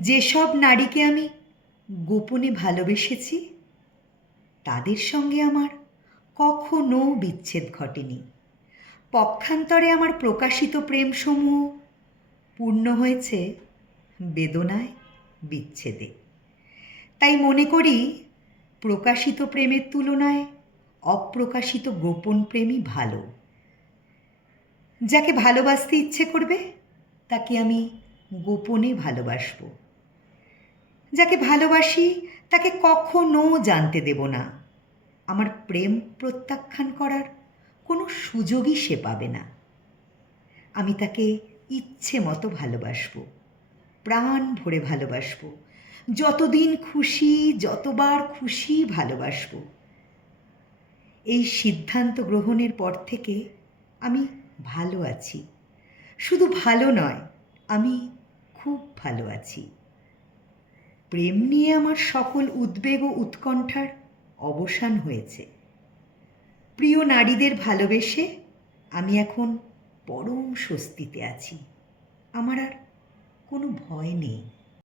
যেসব নারীকে আমি গোপনে ভালোবেসেছি তাদের সঙ্গে আমার কখনো বিচ্ছেদ ঘটেনি। পক্ষান্তরে আমার প্রকাশিত প্রেমসমূহ পূর্ণ হয়েছে বেদনায়, বিচ্ছেদে। তাই মনে করি প্রকাশিত প্রেমের তুলনায় অপ্রকাশিত গোপন প্রেমই ভালো। যাকে ভালোবাসতে ইচ্ছে করবে তাকে আমি গোপনে ভালোবাসবো। যাকে ভালোবাসি তাকে কখনো জানতে দেব না। আমার প্রেম প্রত্যাখ্যান করার কোনো সুযোগই সে পাবে না। আমি তাকে ইচ্ছে মতো ভালোবাসবো, প্রাণ ভরে ভালোবাসবো, যতদিন খুশি যতবার খুশি ভালোবাসবো। এই সিদ্ধান্ত গ্রহণের পর থেকে আমি ভালো আছি। শুধু ভালো নয়, আমি খুব ভালো আছি। প্রেম নিয়ে আমার সকল উদ্বেগ ও উৎকণ্ঠার অবসান হয়েছে। প্রিয় নারীদের ভালোবেসে আমি এখন পরম স্বস্তিতে আছি। আমার আর কোনো ভয় নেই।